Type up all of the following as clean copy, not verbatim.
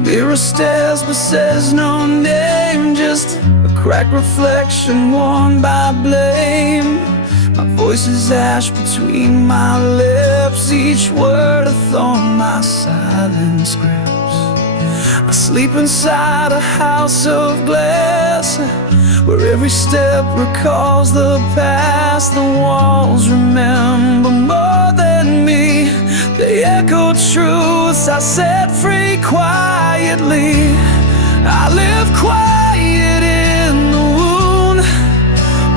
Mirror stares but says no name, just a cracked reflection worn by blame. My voice is ash between my lips, each word a thorn my silence grips. I sleep inside a house of glass, where every step recalls the past. The walls remember more than me, they echo truths I set free quietly. I live quiet in the wound,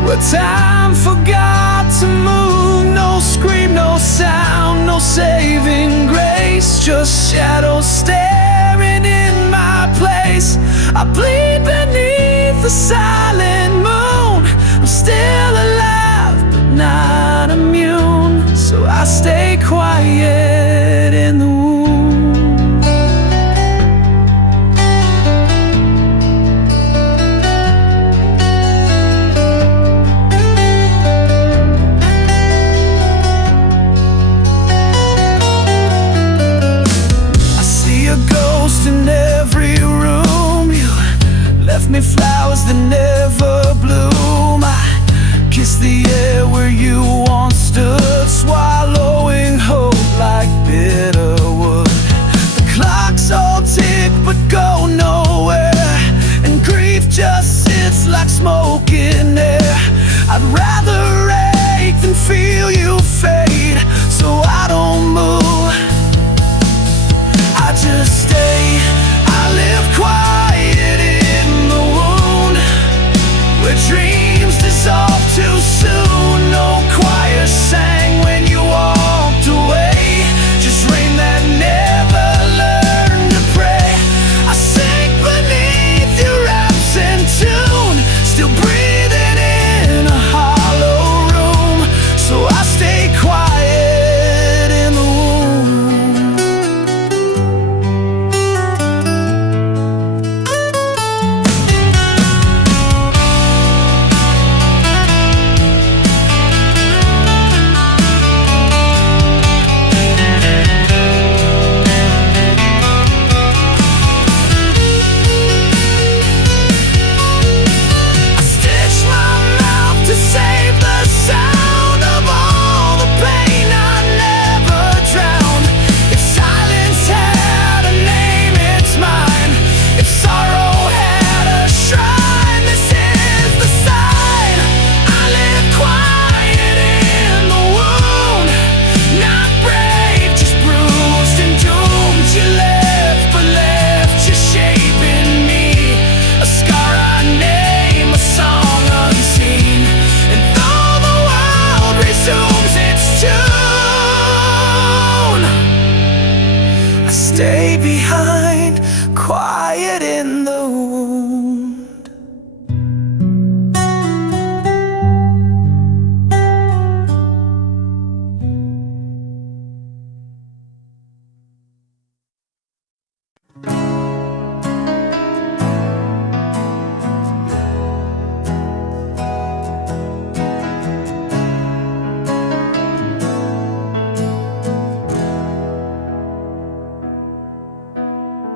where time forgot to move. No scream, no sound, no saving grace, just shadows staring in my place. I bleed beneath the silent moon. I'm still alive but not immune, so I stay quiet in the wound. I see a ghost in every room. You left me flowers that never bloom. I kiss the air where you once stood, swallowing hope like bitter wood. The clocks all tick but go nowhere, and grief just sits like smoke in air. I'd rather ache than feel you fade, so I don't move, I just stay. I live quiet in the wound, where dreams dissolve too soon. No choir sang when you walked away, just rain that never learned to pray. I sink beneath your absent tune, still breathing in a hollow room, so I stay quiet in the womb. I stitch my mouth to save the sound of all the pain I never drowned. If silence had a name, it's mine. If sorrow had a shrine, this is the sign. I live quiet in the wound, not brave, just bruised and doomed. You left but left your shape in me, a scar I name, a song unseen. And though the world resumes its tune, I stay behind, quiet in the wound.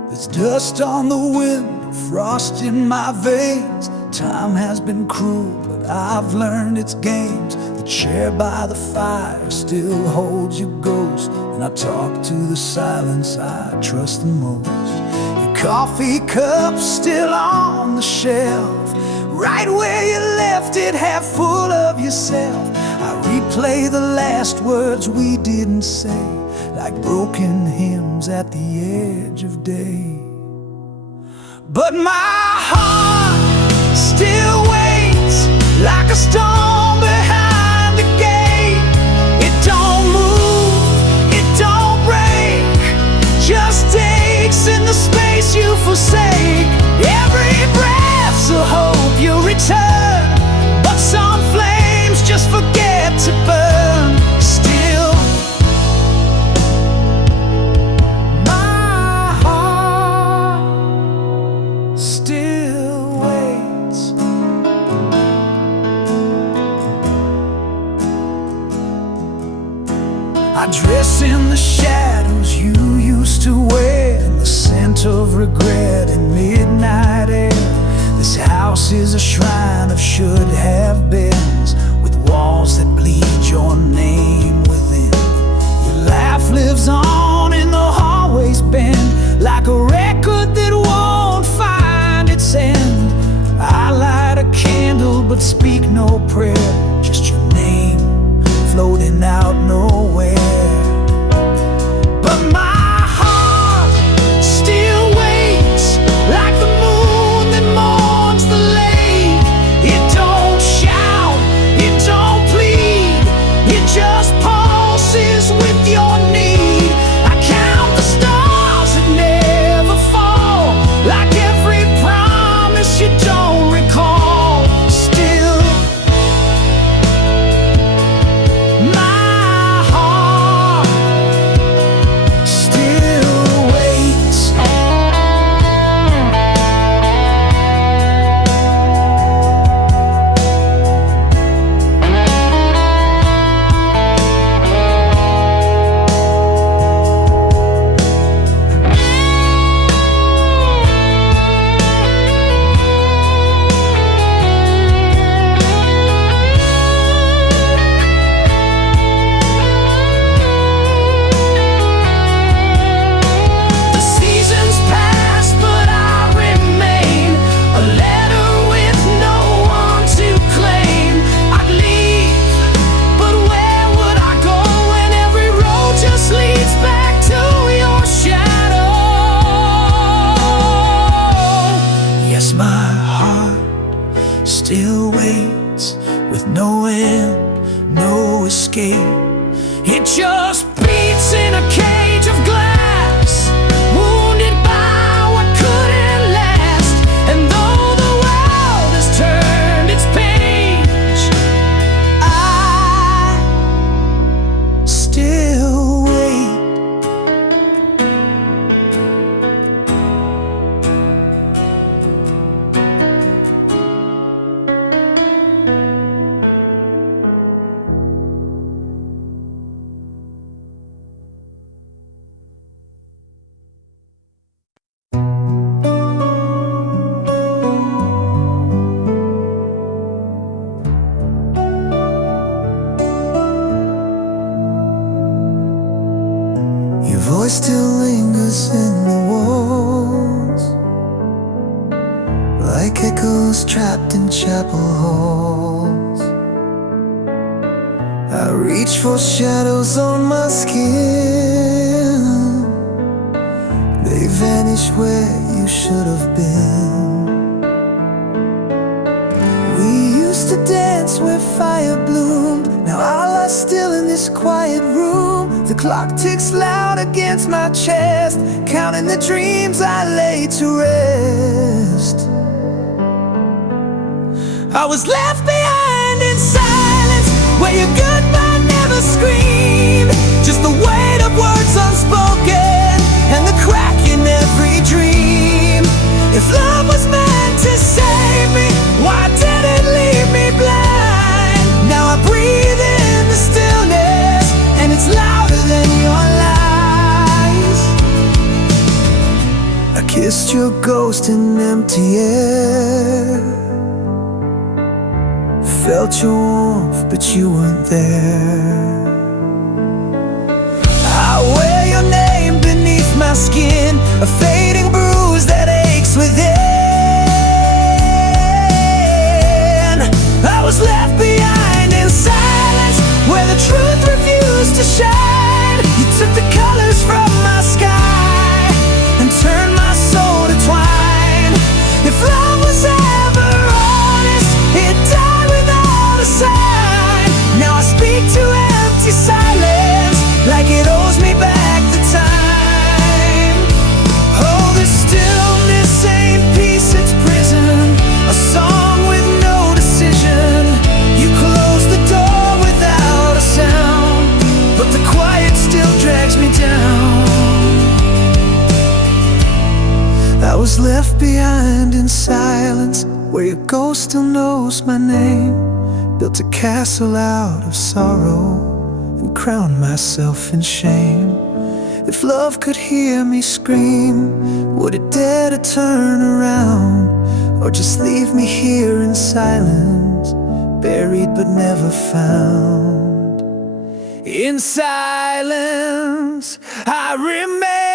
There's dust on the wind, frost in my veins. Time has been cruel, but I've learned its games. The chair by the fire still holds your ghost, and I talk to the silence I trust the most. Your coffee cup's still on the shelf, right where you left it, half full of yourself. I replay the last words we didn't say, like broken hymns at the edge of day. But my heart still waits like a stone behind the gate. It don't move, it don't break, just aches in the space you forsake. Every breath's a hope you'll return, but some flames just forget to burn. Still, my heart still waits. I dress in the shadows you used to wear, and the scent of regret is a shrine of should have beens, with walls that bleed your name within. Your laugh lives on in the hallways bend, like a record that won't find its end. I light a candle but speak no prayer, just your name floating out nowhere. But my heart still waits, like the moon that mourns the lake. It don't shout, it don't plead, it just pulses with your need. I count the stars that never fall, like every promise you don't recall. Still, my heart still waits. The seasons pass, but I remain, a letter with no one to claim. I'd leave, but where would I go when every road just leads back to your shadow? Yes, my heart still waits, with no end, no escape. It just beats in a cage of glass, wounded by what couldn't last. And though the world has turned its page, I still wait. Your voice still lingers in the walls, like echoes trapped in chapel halls. I reach for shadows on my skin, they vanish where you should have been. We used to dance where fire bloomed, now I lie still in this quiet room. The clock ticks loud against my chest, counting the dreams I lay to rest. I was left behind in silence, where your goodbye never screamed, just the weight of words unspoken and the crack in every dream. If love was meant to save me, why did it leave me blind? Now I breathe in the stillness, and it's louder than your lies. I kissed your ghost in empty air, felt your warmth, but you weren't there. I wear your name beneath my skin, a fading bruise that aches within. I was left behind in silence, where the truth refused to shine. You took the colors from my sky and turned my soul to twine. If love was ever honest, it died without a sign. Now I speak to empty silence, like it owes me back the time. Oh, this stillness ain't peace, it's prison, a song with no decision. You close the door without a sound, but the quiet still drags me down. I was left behind in silence, where your ghost still knows my name. Built a castle out of sorrow and crowned myself in shame. If love could hear me scream, would it dare to turn around? or just leave me here in silence, buried but never found. In silence I remain.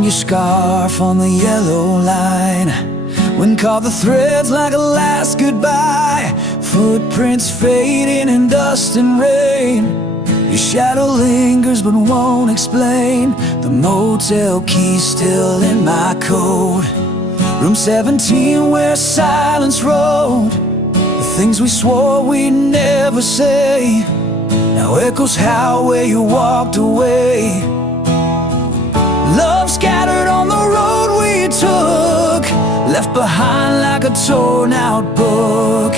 Your scarf on the yellow line, wind caught the threads like a last goodbye. Footprints fading in dust and rain. Your shadow lingers but won't explain. The motel key still in my coat. Room 17 where silence rode. The things we swore we'd never say now echoes how where you walked away. Love scattered on the road we took, left behind like a torn out book.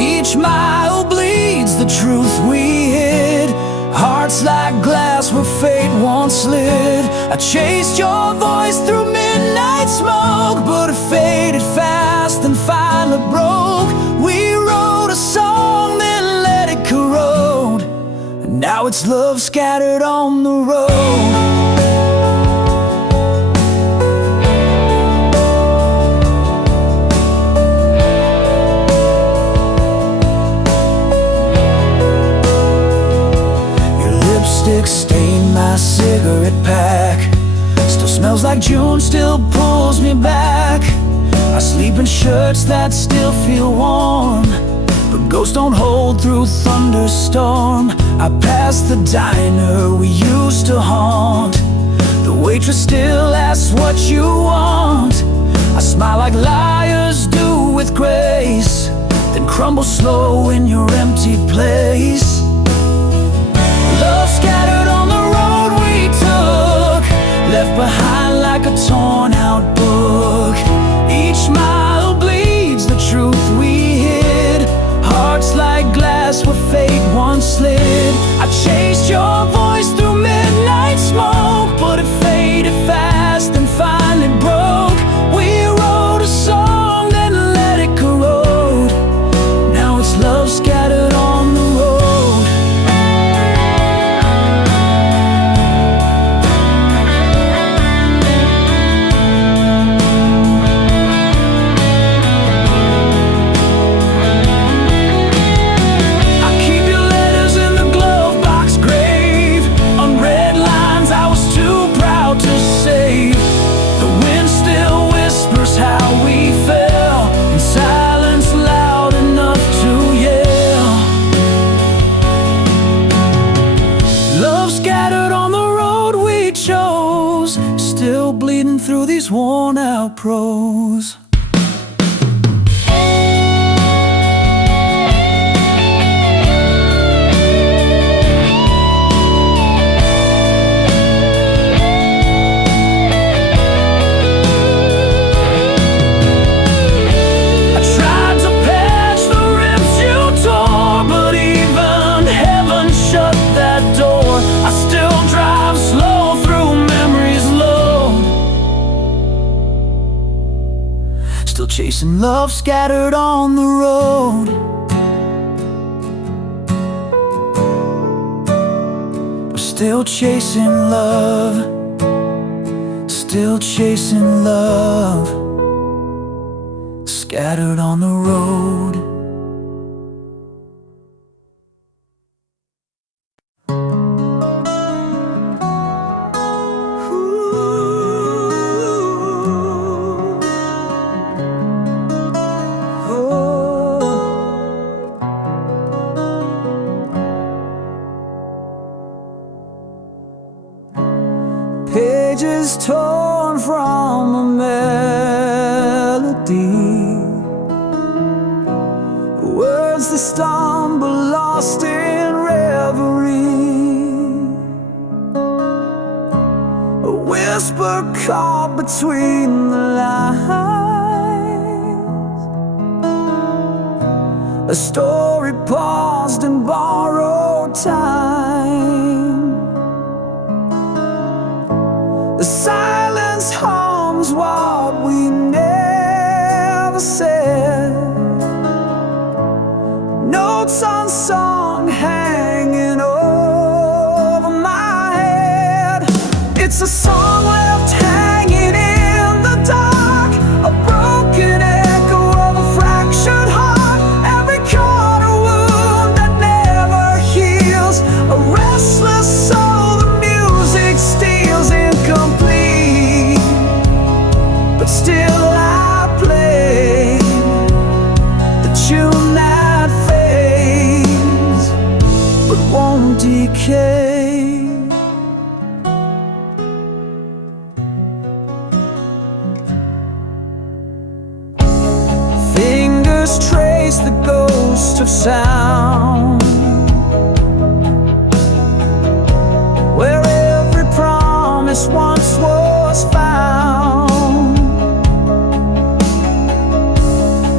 Each mile bleeds the truth we hid. Hearts like glass where fate once slid. I chased your voice through midnight smoke, but it faded fast and finally broke. We wrote a song then let it corrode, and now it's love scattered on the road. Stained my cigarette pack, still smells like June, still pulls me back. I sleep in shirts that still feel warm, but ghosts don't hold through thunderstorm. I pass the diner we used to haunt. The waitress still asks what you want. I smile like liars do with grace, then crumble slow in your empty place. Love scattered on the road we took, left behind like a torn out book. Each mile bleeds the truth we hid. Hearts like glass where fate once slid. I chased your voice through midnight smoke, but it faded fast and finally broke. We wrote a song then let it corrode. Now it's love scattered on the road. Through these worn out prose. Chasing love scattered on the road. We're still chasing love, still chasing love, scattered on the road. melody, words that stumble lost in reverie, a whisper caught between the lines, a story paused in borrowed time. The silence hums what we never said, notes unsung hanging over my head. It's a song left hanging in the dark, a broken echo of a fractured heart, every corner wound that never heals, a restless soul the music steals, incomplete, but still I play the tune that fades but won't decay. Fingers trace the ghost of sound, where every promise once was found,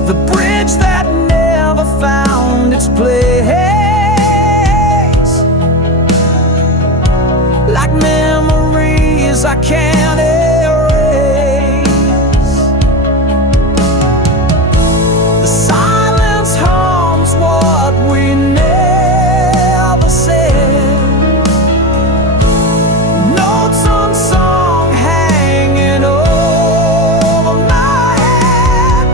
the bridge that never found its place, like memories I can't erase. The silence hums what we never said, notes unsung hanging over my head.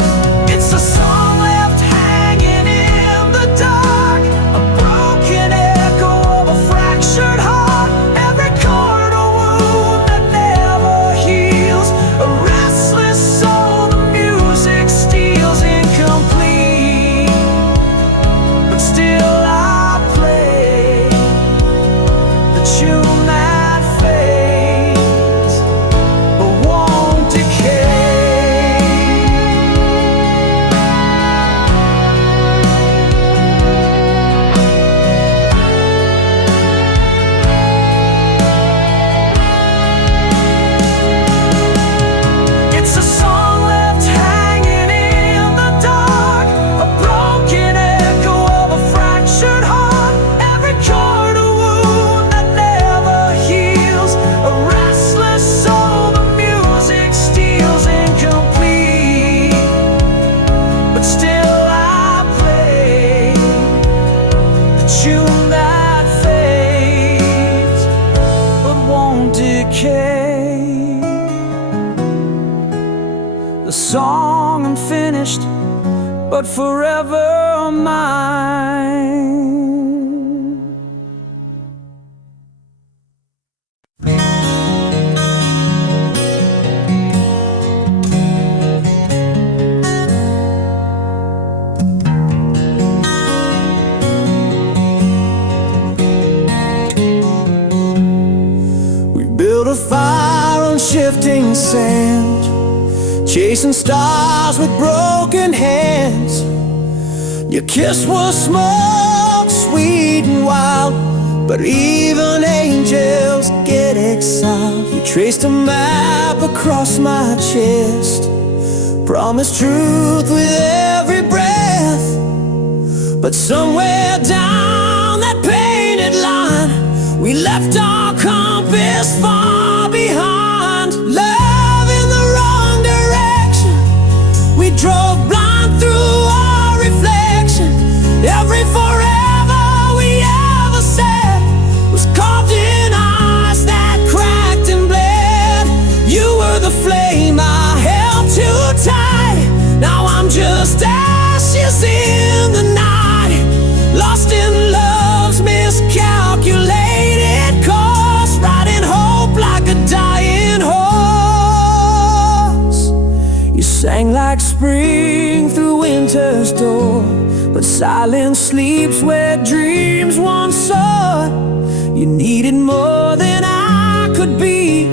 It's a song left hanging in the dark, a broken echo of a fractured heart, every corner wound that never heals, a restless soul the music steals, incomplete, but still I play the tune that fades but won't decay. It's a song left hanging in the dark, a broken echo of a fractured heart, every corner wound that never heals, a restless soul the music steals, incomplete, but still I play the tune that fades but won't decay. The song unfinished, but forever mine. We built a fire on shifting sand, chasing stars with broken hands. Your kiss was smoke, sweet and wild, but even angels get exiled. You traced a map across my chest, promised truth with every breath, but somewhere down that painted line, we left our compass far behind. Love in the wrong direction, we drove blind through our reflection. Every forever we ever said was carved in ice that cracked and bled. You were the flame I held too tight, now I'm just ashes in the night, lost in love's miscalculated course, riding hope like a dying horse. You sang like spring through winter's door, but silence sleeps where dreams once soared. You needed more than I could be,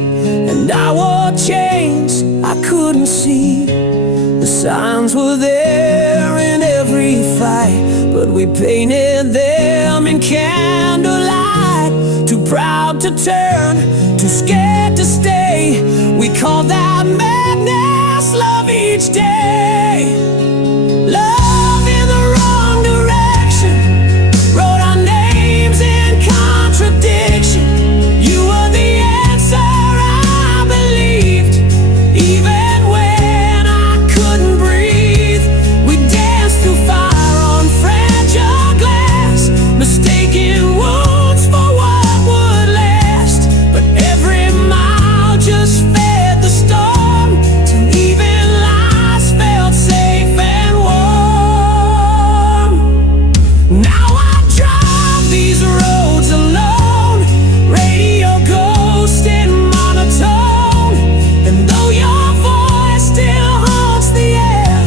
and I wore chains I couldn't see. The signs were there in every fight, but we painted them in candlelight. Too proud to turn, too scared to stay. We call that madness, love each day. Love in the wrong direction, wrote our names in contradiction. You were the answer I believed, even when I couldn't breathe. We danced through fire on fragile glass, mistaking wounds for what would last. But every mile just fed the storm, till even lies felt safe and warm. Now I drive these roads alone, radio ghost in monotone. And though your voice still haunts the air,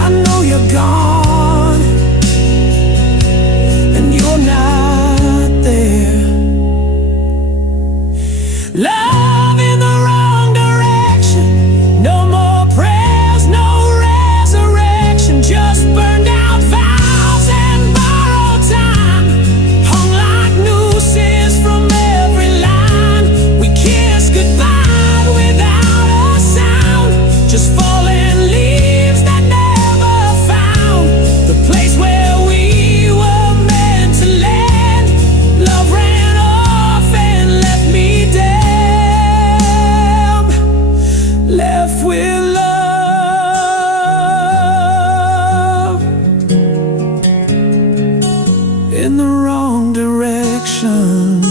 I know you're gone, and you're not there. Love in the wrong direction, no more prayers, no resurrection. Just burned out vows and borrowed time, hung like nooses from every line. We kissed goodbye without a sound, just falling leaves that never found the place where we were meant to land. Love ran off and left me damned, left with love in the wrong direction.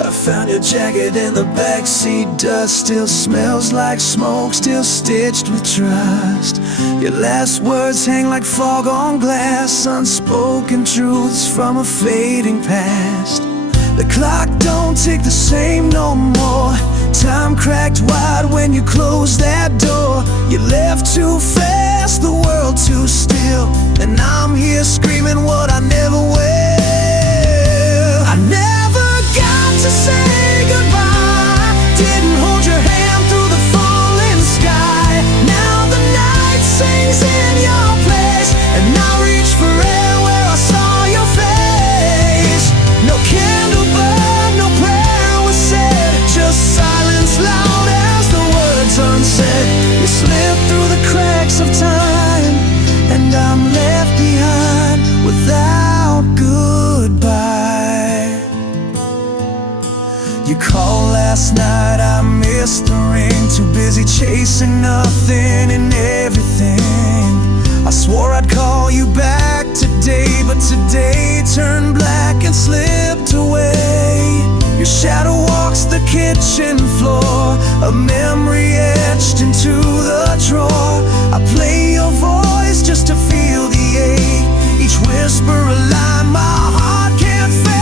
I found your jacket in the backseat, dust still smells like smoke, still stitched with trust. Your last words hang like fog on glass, unspoken truths from a fading past. The clock don't tick the same no more, time cracked wide when you closed that door. You left too fast, the world too still, and I'm here screaming what I never will. I never got to say goodbye, didn't hold your hand through the falling sky. Now the night sings in your place, and I reach for air where I saw your face. No candle burned, no prayer was said, just silence loud as the words unsaid. You slipped through the cracks of time, and I'm left behind without goodbye. You called last night, I missed the ring, too busy chasing nothing and everything. I swore I'd call you back today, but today turned black and slipped away. Your shadow walks the kitchen floor, a memory etched into the drawer. I play your voice just to feel the ache, each whisper a line my heart can't fake.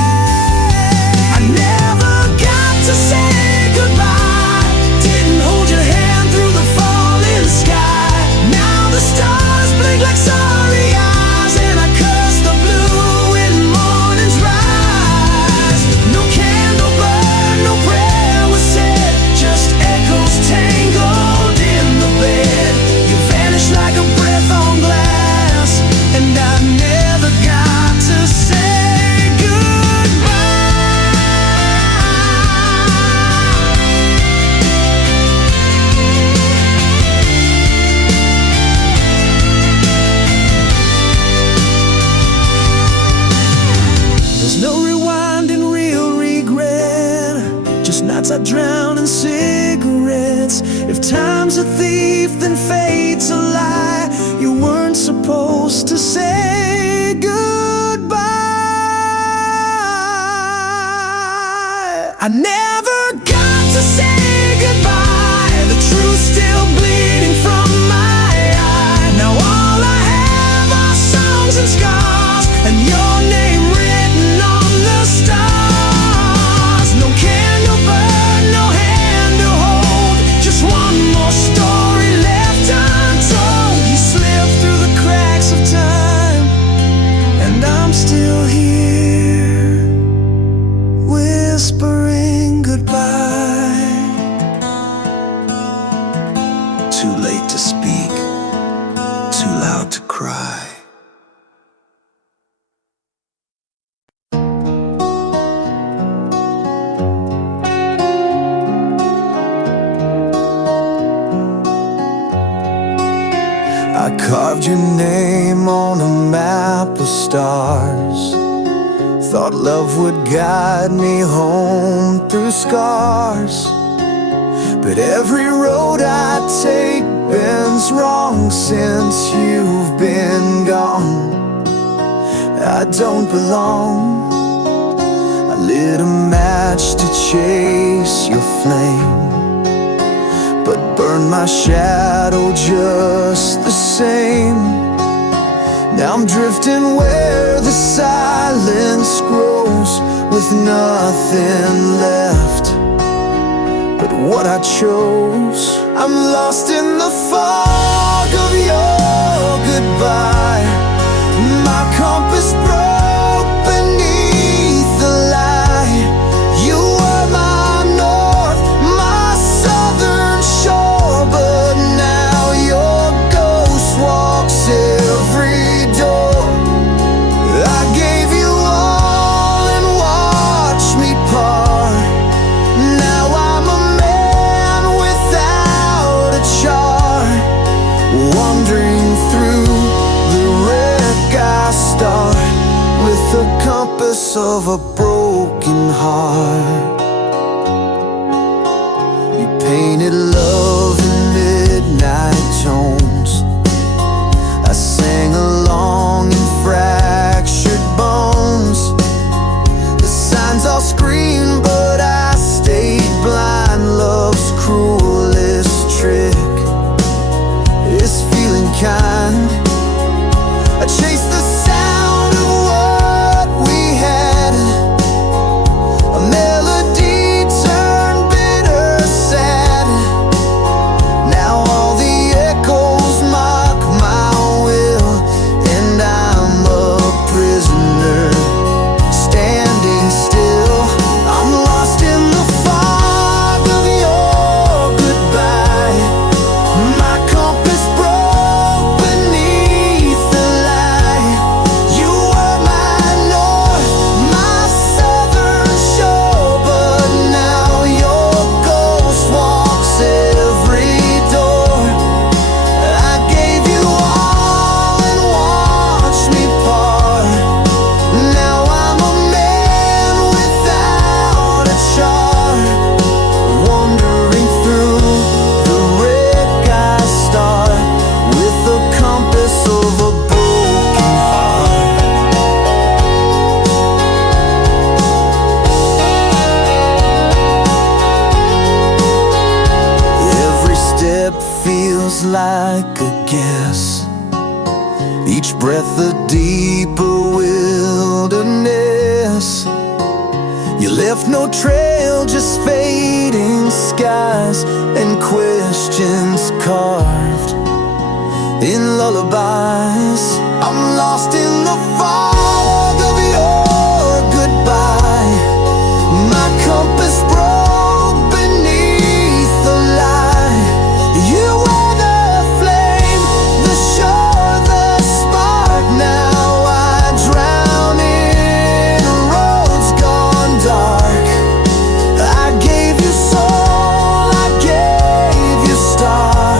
I never got to say goodbye, didn't hold your hand through the falling sky. Now the stars blink like sorry eyes, and I curse the blue when mornings rise. No candle burned, no prayer was said, just echoes tangled in the bed. You vanished like a breath on glass, and I never got to say there's no rewinding, real regret, just nights I drown in cigarettes. If time's a thief, then fate's a lie. You weren't supposed to say goodbye. I never got to say goodbye, the truth still bleeding from my eye. Now all I have are songs and scars, and your name written on the stars. No candle burn, no hand to hold, Too late to speak, too loud to cry. I carved your name on a map of stars. Thought love would guide me home through scars. But every road I take bends wrong since you've been gone. I don't belong. I lit a match to chase your flame, but burned my shadow just the same. Now I'm drifting where the silence grows, with nothing left but what I chose. I'm lost in the fog of your goodbye. My compass broke beneath the lie. You were my north, my southern shore, but now your ghost walks every door. I gave you all and watched me part. Now I'm a man without a chart, wandering through the wreck I start, with the compass of a broken heart. You painted love in midnight tones. I sang along in fractured bones. The signs all screamed, but I stayed blind. Love's cruelest trick is feeling kind. I chased the sound of what we had. A melody turned bitter sad. Now all the echoes mock my will, and I'm a prisoner standing still. I'm lost in the fog of your goodbye. My compass broke beneath the light. You were my north, my southern shore, but now your ghost walks every door. I gave you all and watched me part. Now I'm a man without a chart, wandering through the wreck I start, with the compass of a broken heart. Every step feels like a guess, each breath a deeper wilderness. You left no trail, just fading skies and questions carved in lullabies. I'm lost in the fog of your goodbye. My compass broke beneath the light. You were the flame, the shore, the spark. Now I drown in roads gone dark. I gave you soul, I gave you star,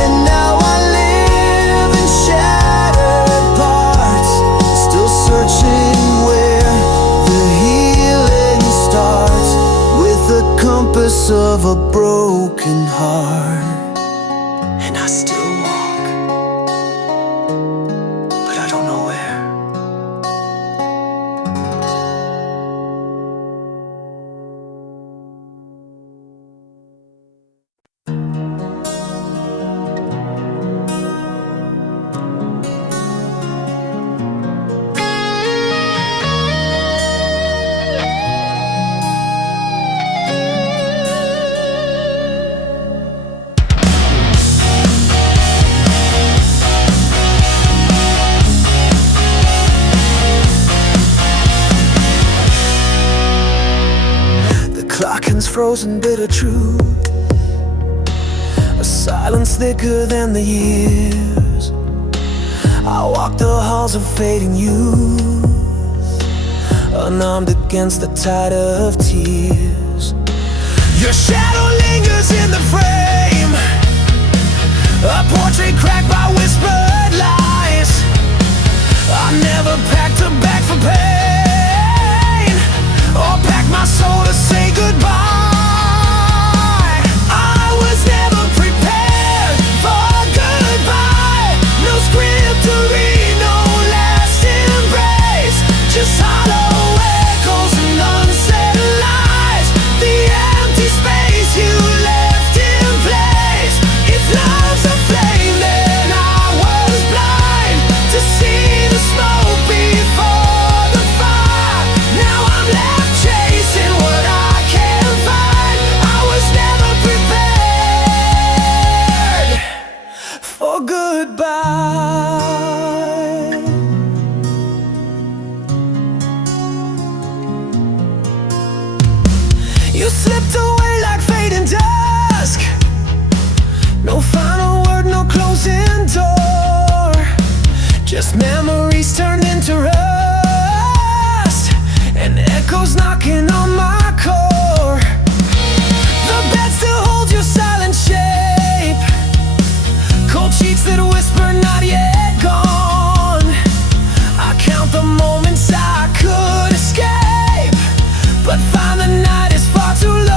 and now I live in shattered parts, still searching where the healing starts, with the compass of a broken heart. And I still walk, but I don't know where. Clock hands frozen, bitter truth. A silence thicker than the years. I walk the halls of fading youth, unarmed against the tide of tears. Your shadow lingers in the frame, a portrait cracked by whispered lies. I never packed a bag for pain, or packed my soul to say goodbye. I was never prepared for goodbye. No script to read, no last embrace, just hollow echoes and unsaid lies. The empty space you left in place. If love's a flame, then I was blind to see the smoke before the fire. Now I'm left chasing what I can't find. I was never prepared for goodbye. You slipped away like fading dusk. No final word, no closing door, just memories turned into rust, and echoes knocking on my core. The bed still holds your silent shape, cold sheets that whisper not yet gone. I count the moments I could escape, but find the night is far too long.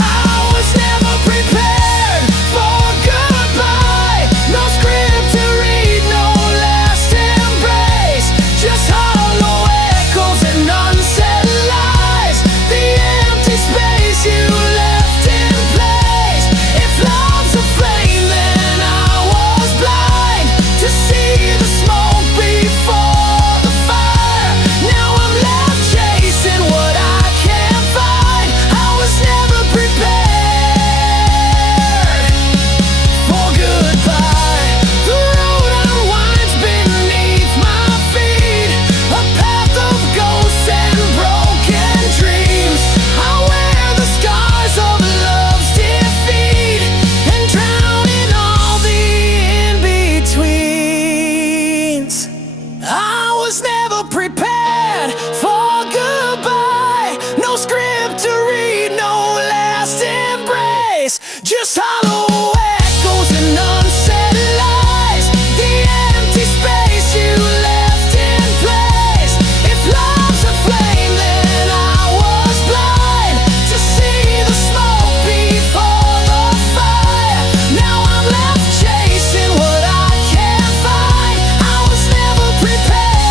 I was never prepared for goodbye. No script to read, no last embrace, just hollow echoes and unsaid lies. The empty space you left in place. If love's a flame, then I was blind to see the smoke before the fire. Now I'm left chasing what I can't find. I was never prepared for goodbye. The road unwinds beneath my feet, a path of ghosts and broken dreams. I wear the scars of love's defeat and drown in all the in-betweens. I was never prepared for goodbye. No script to read, no last embrace, just hollow echoes and unsaid lies. The empty space you left in place. If love's a flame, then I was blind to see the smoke before the fire. Now I'm left chasing what I can't find. I was never prepared.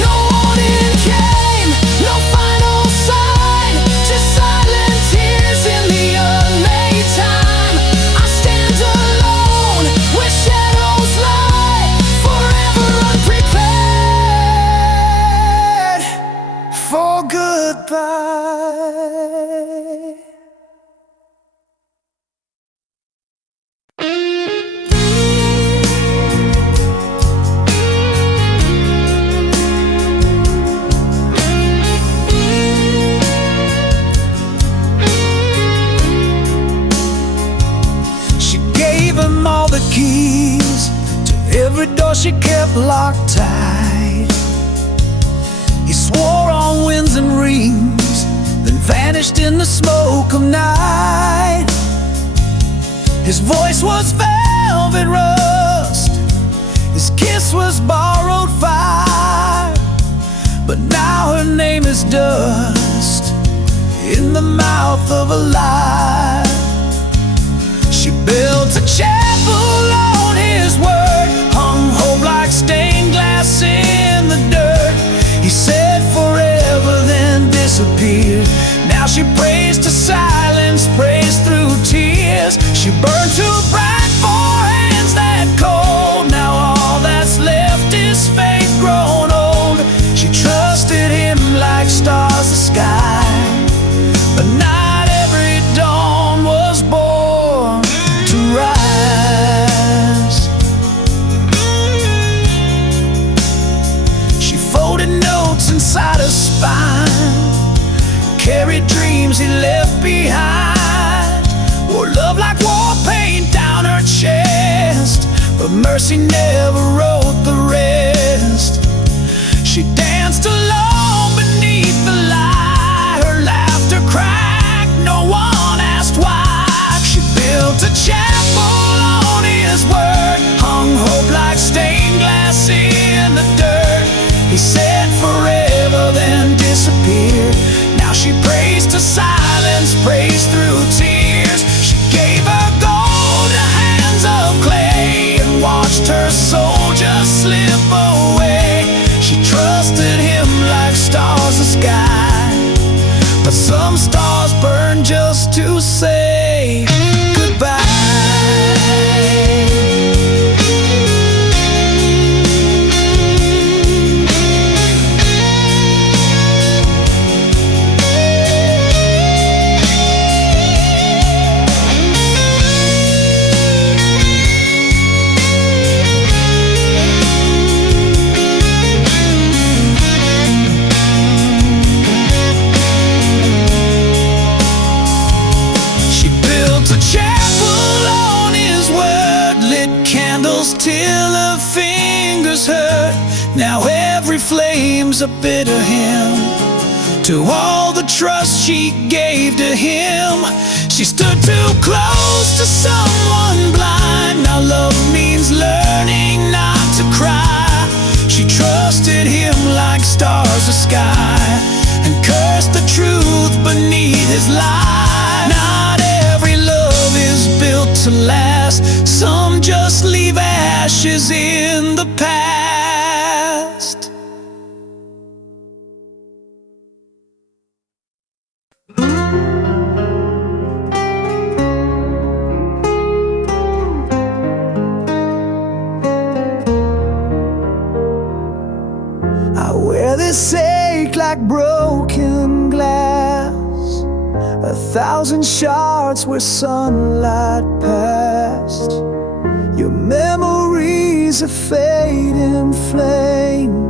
No warning came, no final sign, just silent tears in the unmade time. I stand alone where shadows lie, forever unprepared for goodbye. She gave him all the keys to every door she kept locked tight. He swore on winds and rings, then vanished in the smoke of night. His voice was velvet rust, his kiss was borrowed fire, but now her name is dust in the mouth of a lie. She built a chapel on his word, hung hope like stained glass in the dirt. He said forever, then disappeared. Now she prays to silence, prays through tears. She burned too bright for hands that cold. Now all that's left is faith grown old. She trusted him like stars the sky, but not every dawn was born to rise. She folded notes inside her spine, carried dreams dreams he left behind. Wore love like war paint down her chest, but mercy never wrote the rest. She danced alone beneath the light, her laughter cracked, no one asked why. She built a chapel on his word, hung hope like stained glass in the dirt. He said forever, then disappeared. Now she prays to silence, prays through tears. She gave her gold to hands of clay and watched her soul just slip away. She trusted him like stars the sky, but some stars burn just to say goodbye. Till her fingers hurt. Now every flame's a bitter hymn to all the trust she gave to him. She stood too close to someone blind. Now love means learning not to cry. She trusted him like stars the sky and cursed the truth beneath his lie. Not every love is built to last. Some just leave ashes in the past. I wear this ache like broken glass, 1,000 shards where sunlight passed. Your memory's a fading flame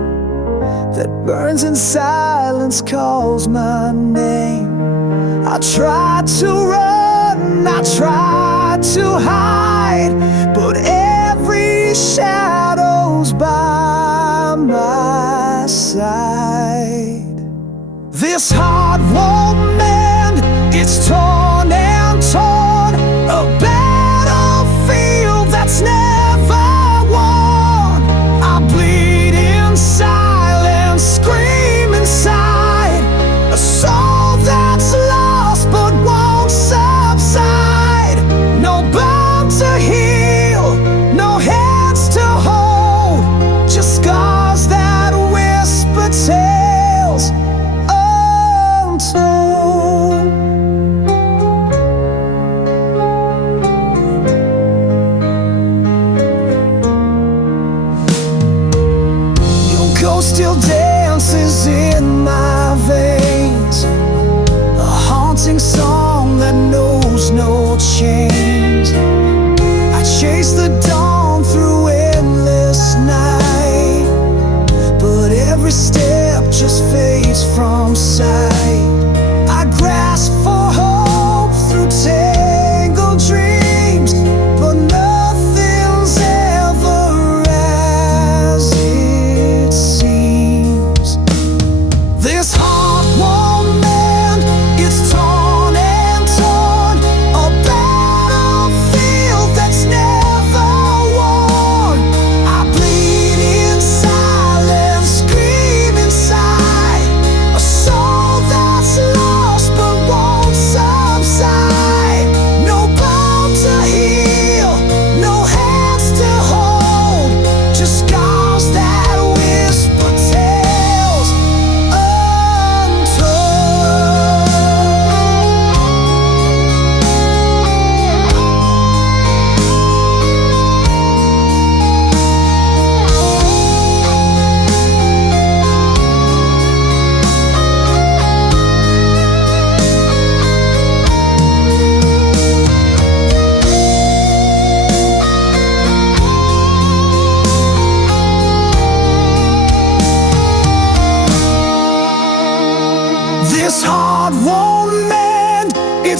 that burns in silence, calls my name. I tried to run, I tried to hide, but every shadow's by my side. This heart won't mend, it's torn and torn, a battlefield that's never won. I bleed in silence, scream inside, a soul that's lost but won't subside. No bound to heal, no hands to hold, just scars that whisper tales untold.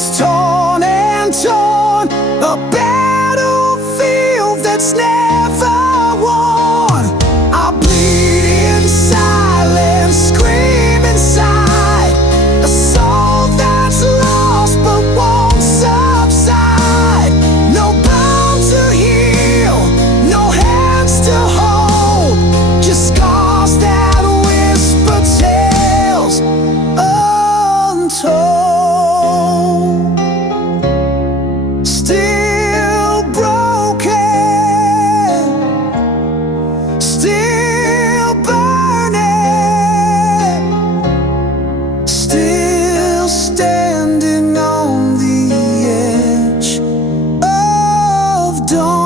it's torn and torn, a battlefield that's never won. I bleed in silence, scream inside, a soul that's lost but won't subside. No bound to heal, no hands to hold, just scars that whisper tales untold. Still broken, still burning, still standing on the edge of dawn.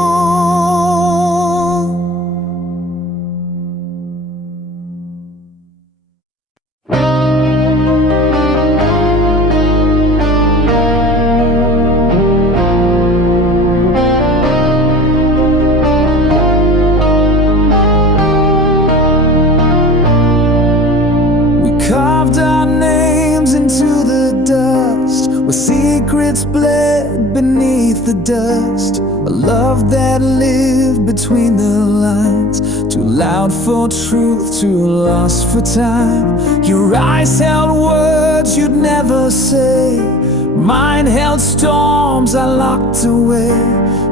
We carved our names into the dust, where secrets bled beneath the dust. A love that lived between the lines, too loud for truth, too lost for time. Your eyes held words you'd never say, mine held storms I locked away.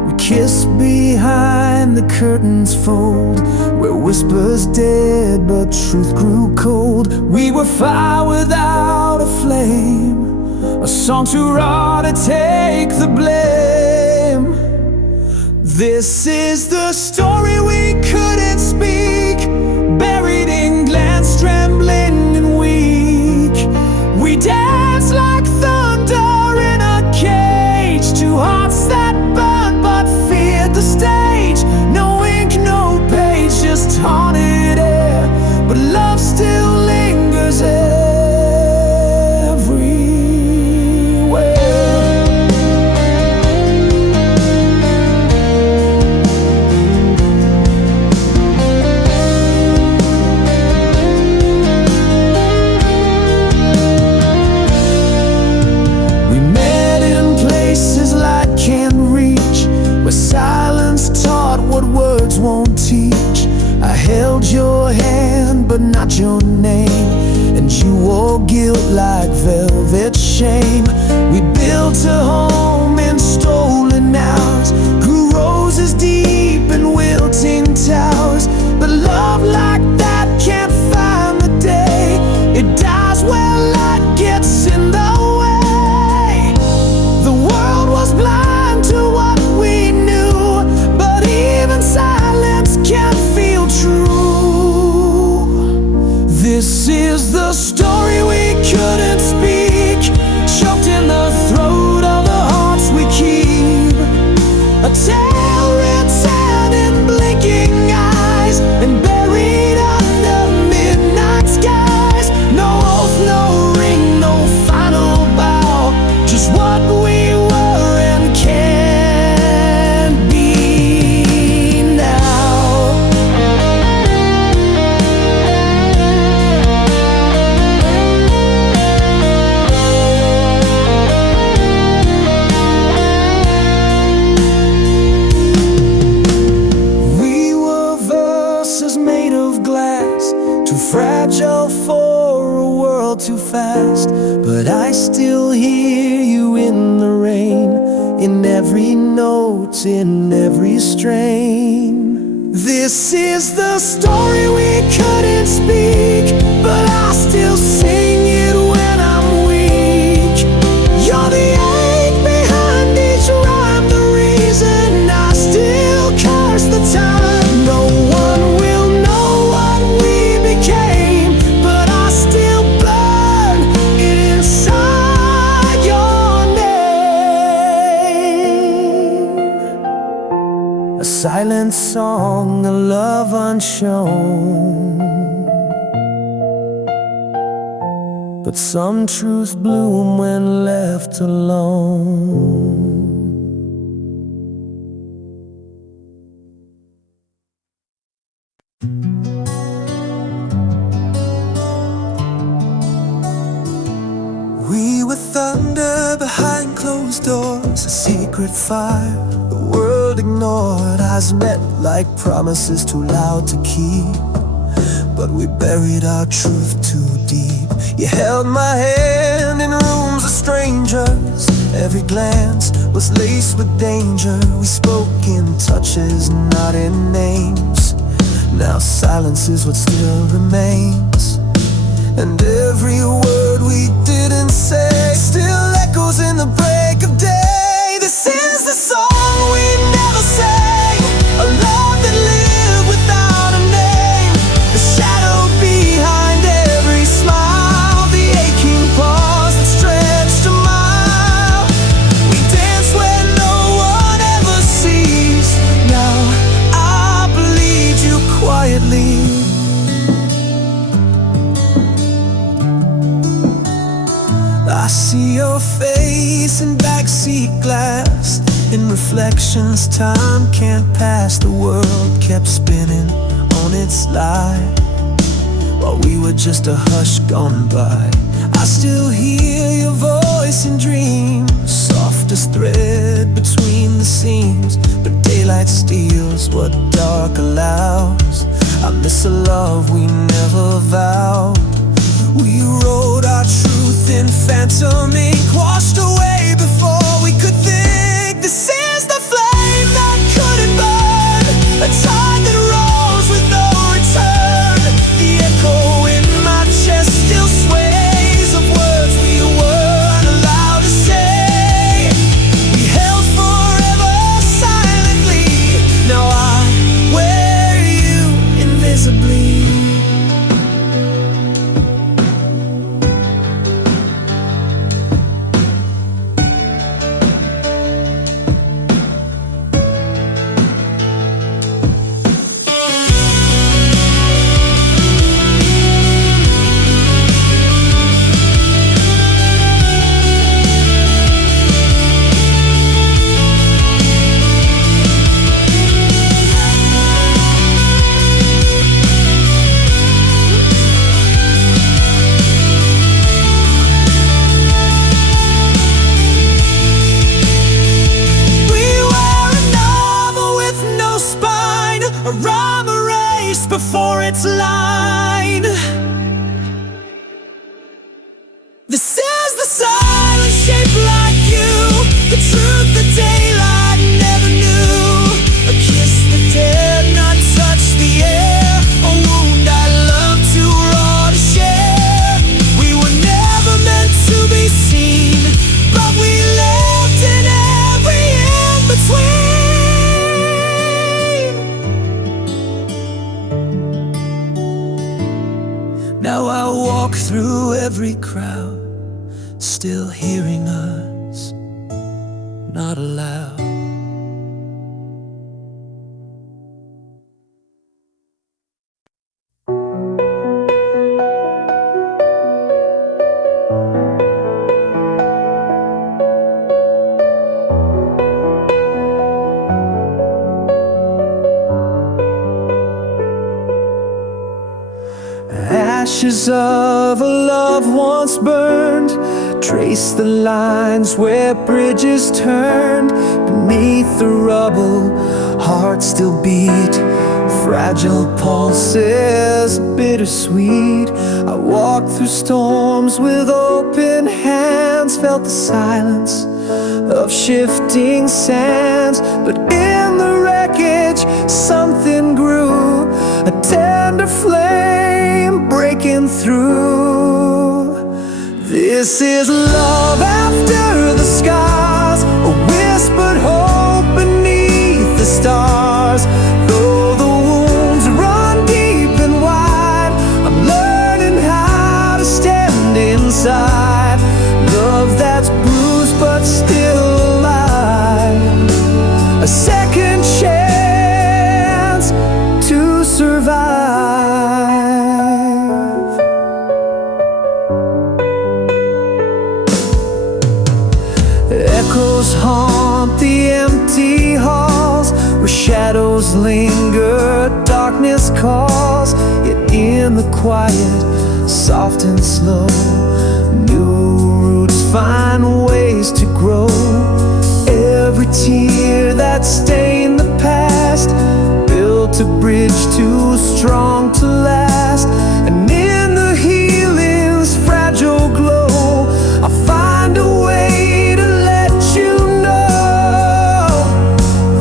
We kissed behind the curtains fold, where whispers dead but truth grew cold. We were fire without a flame, a song too raw to take the blame. This is the story we couldn't speak, buried in glance, trembling and weak. We danced like thunder in a cage, two hearts that burned but feared the stage. No ink, no page, just haunted air, but love still lingers everywhere. We met in places light can't reach, where silence taught what words won't teach. I held your hand but not your name, and you wore guilt like velvet shame. We built a home in stolen hours, grew roses deep in wilting towers. But love like that can't find the day, it dies where light gets in the way. The world was blind to what we knew, but even silence can feel true. This is the story we couldn't speak, choked in the throat of the hearts we keep. A tale written in blinking eyes and buried under midnight skies. No oath, no ring, no final bow, just what we were and can be now. We were verses made of glass, too fragile for a world too fast. But I still hear you in the rain, in every note, in every strain. This is the story we couldn't speak, but I still sing it when I'm weak. You're the ache behind each rhyme, the reason I still curse the time. No one will know what we became, but I still burn inside your name. A silent song, a love unshown, but some truths bloom when left alone. We were thunder behind secret fire the world ignored. Eyes met like promises too loud to keep, but we buried our truth too deep. You held my hand in rooms of strangers. Every glance was laced with danger. We spoke in touches, not in names. Now silence is what still remains, and every word we didn't say still echoes in the break of day. This is the song we never sang, a love that lived without a name. The shadow behind every smile, the aching pause that stretched a mile. We dance where no one ever sees. Now I bleed you quietly. I see your face in backseat glass. In reflections, time can't pass. The world kept spinning on its line, while we were just a hush gone by. I still hear your voice in dreams, soft as thread between the seams. But daylight steals what dark allows. I miss a love we never vowed. We wrote our truth in phantom ink, washed away before we could think. This is the flame that couldn't burn, a tide that rolls with no return. The echo in my chest still sways of words we weren't allowed to say. We held forever silently. Now I wear you invisibly. Before its line. This is the silence shaped like you, the truth the daylight never knew. A kiss that dared not touch the air, a wound I love too raw to share. We were never meant to be seen, but we lived in every in-between. Now I walk through every crowd, still hearing us, not aloud. Ashes of a love once burned, trace the lines where bridges turned. Beneath the rubble, hearts still beat, fragile pulses, bittersweet. I walked through storms with open hands, felt the silence of shifting sands. But in the wreckage, something grew, a tender flame breaking through. This is love after the scars, a whispered hope beneath the stars. Though the wounds run deep and wide, I'm learning how to stand inside. Love that's bruised but still alive, a second chance to survive. Echoes haunt the empty halls, where shadows linger, darkness calls. Yet in the quiet, soft and slow, new roots find ways to grow. tear that stained the past, built a bridge too strong to last. And in the healing's fragile glow, I'll find a way to let you know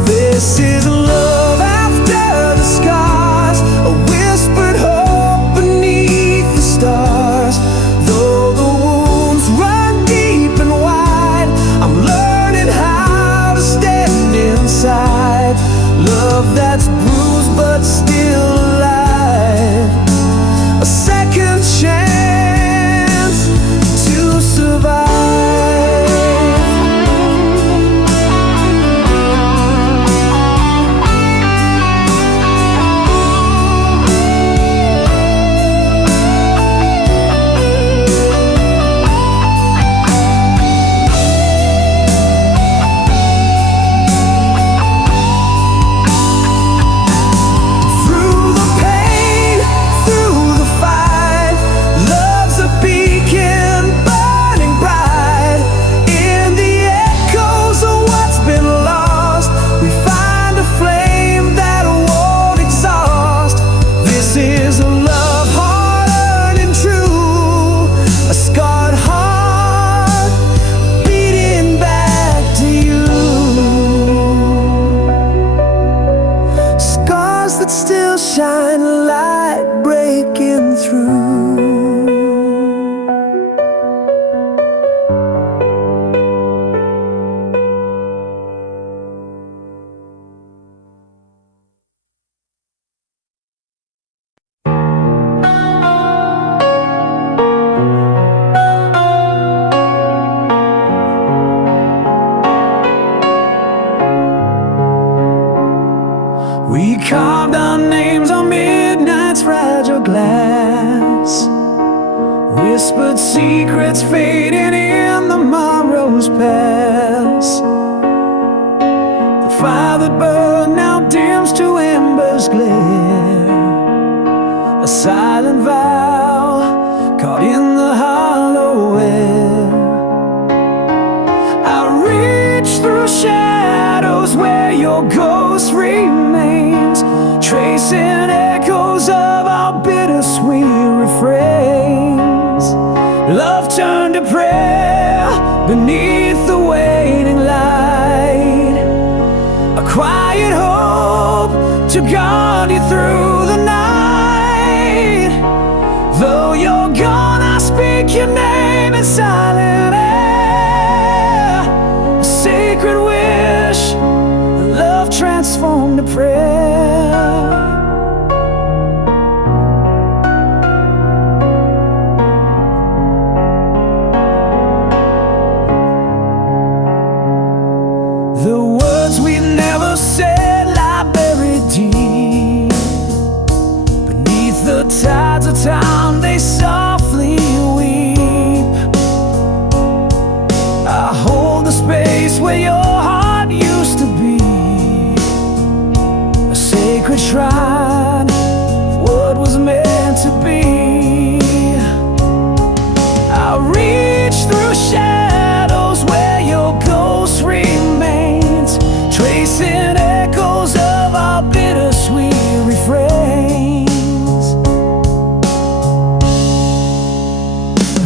this is love after the scars, a whispered hope beneath the stars. Though the wounds run deep and wide, I'm learning how to stand inside love that's bruised but still alive. A second chance to survive. That still shine a light breaking through. We carved our names on midnight's fragile glass, whispered secrets fading in the morrow's pass. The fire that burned now dims to embers glare, a silent vow caught in the hollow air. I reach through shadows where your ghost remains, tracing echoes of our bittersweet refrains. Love turned to prayer beneath the waning light, a quiet hope to guard you through the night. Though you're gone, I speak your name in silent air, a sacred wish, love transformed to prayer. The words we never said lie buried deep beneath the tides of time, they softly weep. I hold the space where your heart used to be, a sacred shrine of what was meant to be. I reach through shadows where your ghost remains, tracing echoes of our bittersweet refrains.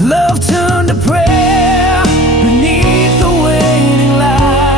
Love turned to prayer beneath the waning light,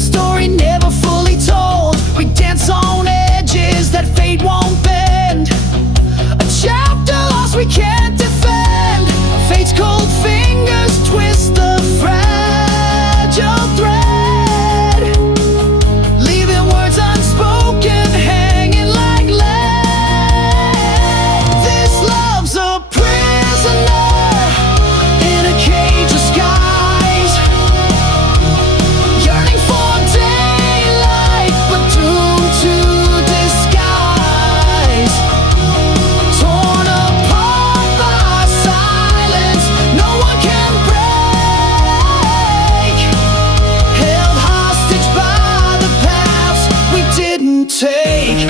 story never fully told. We dance on edges that fate won't bend. A chapter lost we can't defend. Fate's cold fingers twist the fragile thread, leaving words unspoken hanging like lead. This love's a prisoner in a cage of skies, yearning for daylight but doomed to disguise. Torn apart by silence no one can break, held hostage by the paths we didn't take.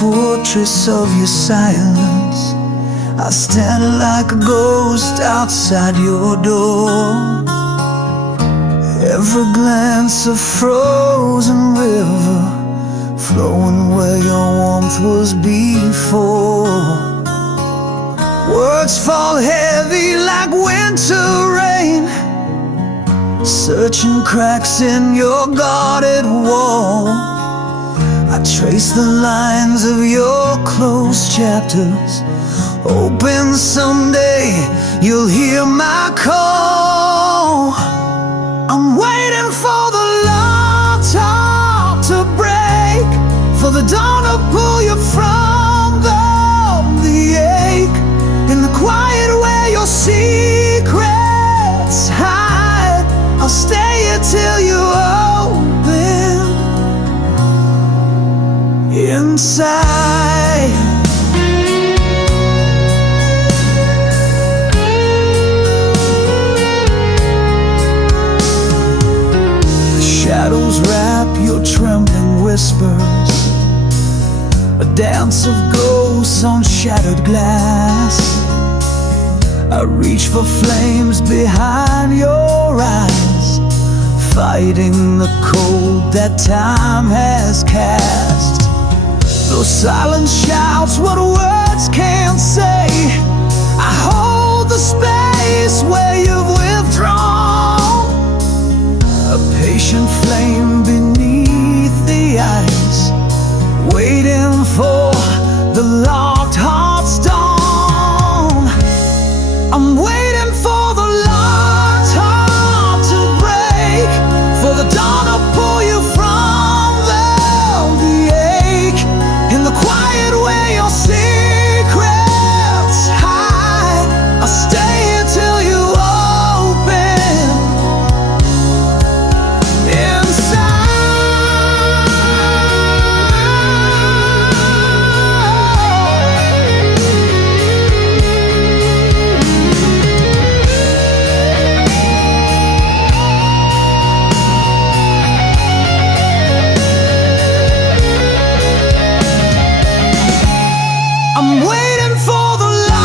Fortress of your silence, I stand like a ghost outside your door. Every glance a frozen river, flowing where your warmth was before. Words fall heavy like winter rain, searching cracks in your guarded wall. I trace the lines of your closed chapters, hoping someday you'll hear my call. I'm waiting for the long talk to break, for the dawn to pull you from the ache, in the quiet where your secrets hide. I'll stay here till you open inside. The shadows wrap your trembling whispers, a dance of ghosts on shattered glass. I reach for flames behind your eyes, fighting the cold that time has cast. Those silence shouts what words can't say. I hold the space where you've withdrawn, a patient flame beneath the ice, waiting for the locked heart's dawn. I'm waiting for the locked heart to break, for the dawn to pull you from the ache, in the quiet where your secrets hide. I'll stay here till you open inside. I'm waiting for the light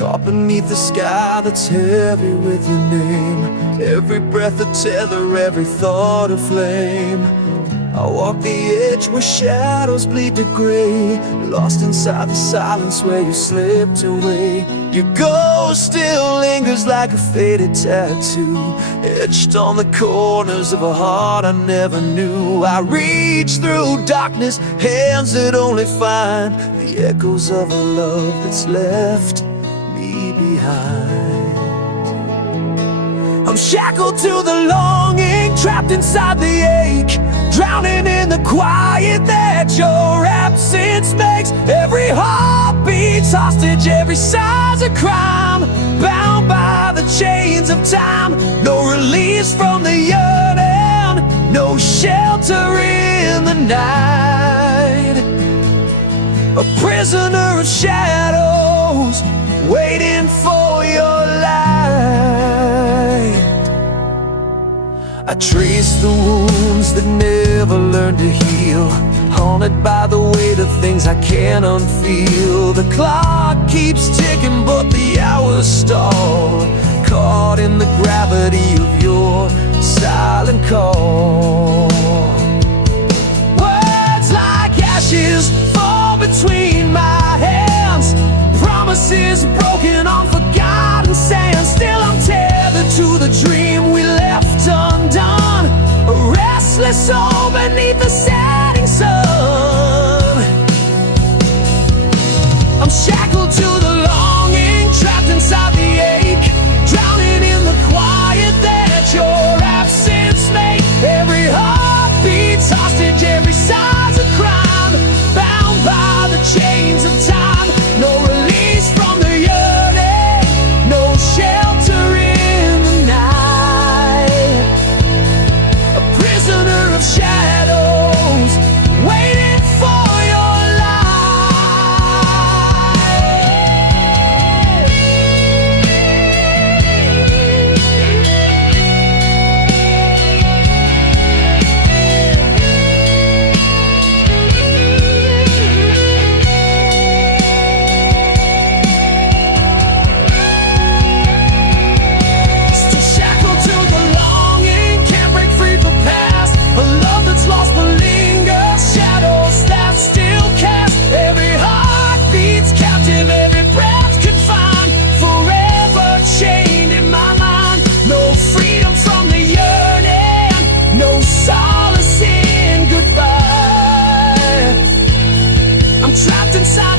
caught beneath the sky that's heavy with your name. Every breath a tether, every thought a flame. I walk the edge where shadows bleed to gray, lost inside the silence where you slipped away. Your ghost still lingers like a faded tattoo, etched on the corners of a heart I never knew. I reach through darkness, hands that only find the echoes of a love that's left me behind. I'm shackled to the longing, trapped inside the ache, drowning in the quiet that your absence makes. Every heartbeat's hostage, every sigh's a crime, bound by the chains of time. No release from the yearning, no shelter in the night. A prisoner of shadows, waiting for your light. I trace the wounds that never learned to heal, haunted by the weight of things I can't unfeel. The clock keeps ticking but the hours stall, caught in the gravity of your silent call. Words like ashes fall between my hands, promises broken on forgotten sand. Still I'm tethered to the dream we left undone, a restless soul beneath the setting sun. I'm shackled to the longing, trapped inside the ache, drowning in the quiet that your absence makes. Every heartbeat's hostage, every sigh's a crime, bound by the chains of time. No release from the yearning, no shelter in the night. A prisoner of shadows, waiting for your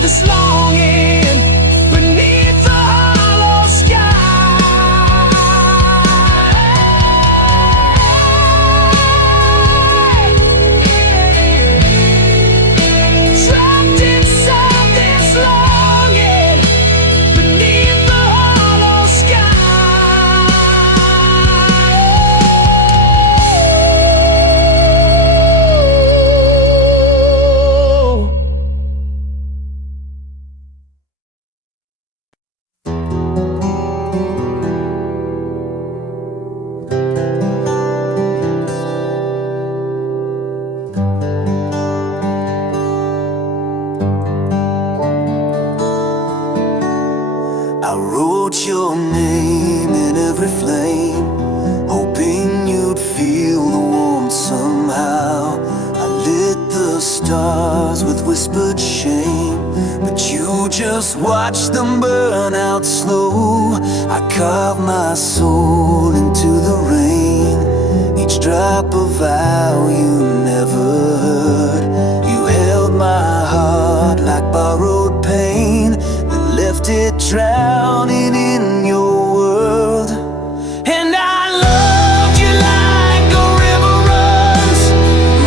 this longing beneath the hollow sky. Trapped inside this longing beneath the hollow I wrote your name in every flame, hoping you'd feel the warmth somehow. I lit the stars with whispered shame, but you just watched them burn out slow. I carved my soul into the rain, each drop of vow you never heard. You held my heart like borrowed pain, then left it drowning in your world. And I loved you like a river runs,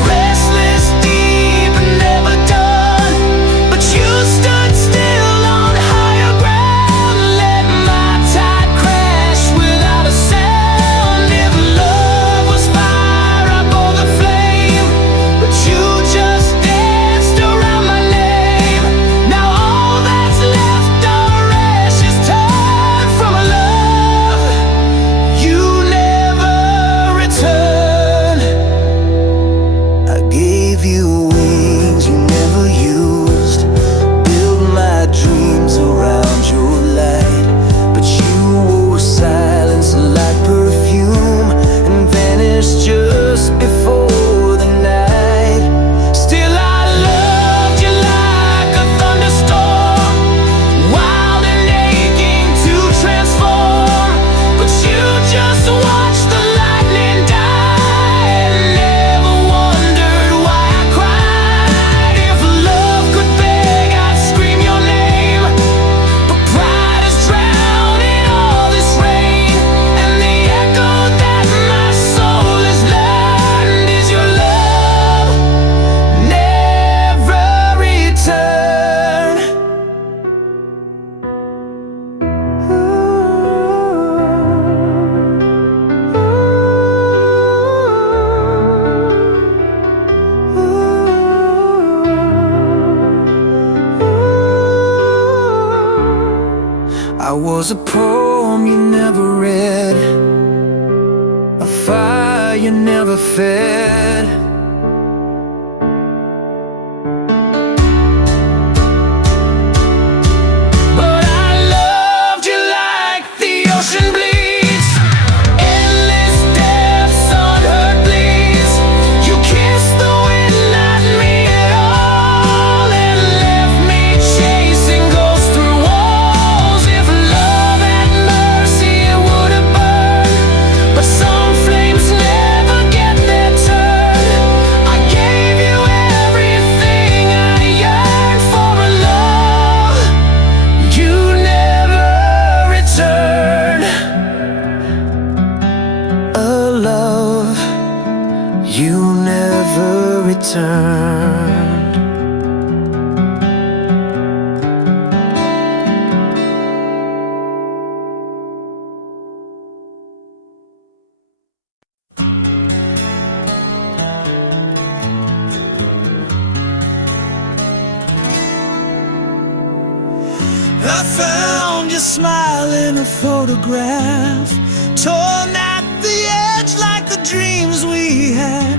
restless, deep, and never done. But you stood still on higher ground, let my tide crash without a sound. If love was fire, I bore the flame, but you just danced around my name. Now all that's left are ashes. I was a poem you never read, a fire you never fed. But I loved you like the ocean bleeds, endless depths, unheard bleeds. You kissed the wind, not me at all, and left me chasing ghosts through walls. If love had mercy, it would have burned, but some flames never get their turn. I gave you everything I yearned for, a love you never returned, a love you never returned. I found your smile in a photograph, torn at the edge like the dreams we had.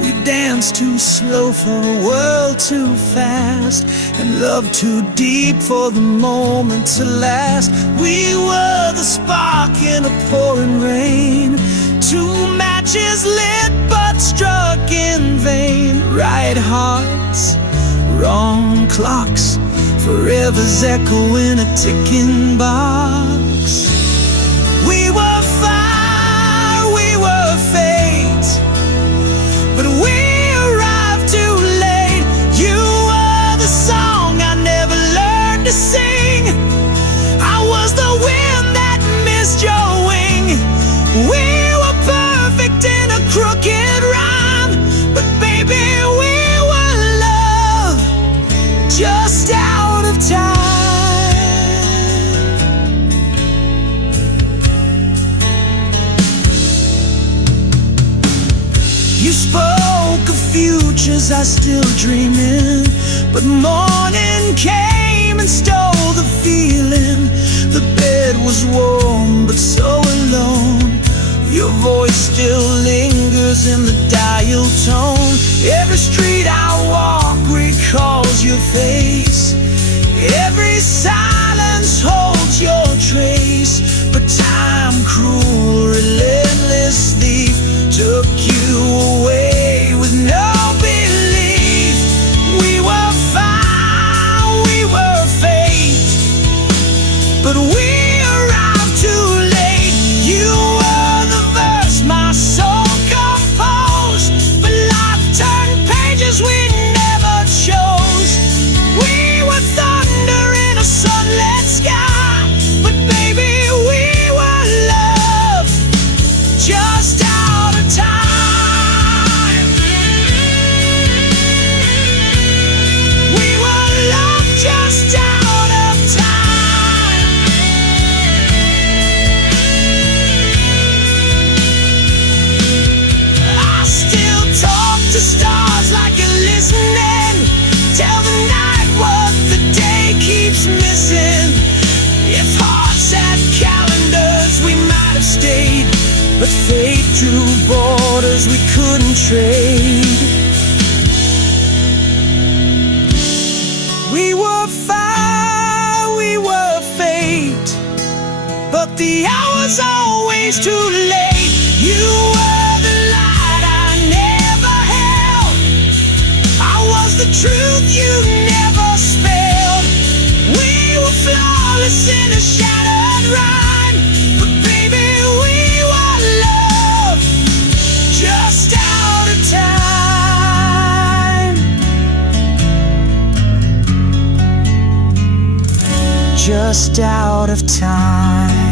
We danced too slow for a world too fast, and love too deep for the moment to last. We were the spark in a pouring rain, two matches lit but struck in vain. Right hearts, wrong clocks, forever's echo in a ticking box. We were fire, we were fate, but we arrived too late. You were the song I never learned to sing, I was the wind that missed your wing. We were perfect in a crooked rhyme, but baby we were love just out of time. You spoke of futures I still dream in, but morning came and stole the feeling. The bed was warm but so alone, your voice still lingers in the dial tone. Every street I walk recalls your face, every silence holds your trace. But time, cruel, relentless thief, took you away with no belief. We were fire, we were fate, but we arrived too late. You were the verse my soul composed, but life turned pages we never chose. We were thunder in a sunlit sky, but baby we were love just out of time. We were love just out of time. I still talk to stars like you're listening. Tell the night what the day keeps missing. If hearts had calendars we might have stayed, but fate drew borders we couldn't trade. We were fire, we were fate, but the hour's always too late. You were the light I never held, I was the truth you never spelled. We were flawless in a shattered rhyme, but baby we were love just out of time. Just out of time.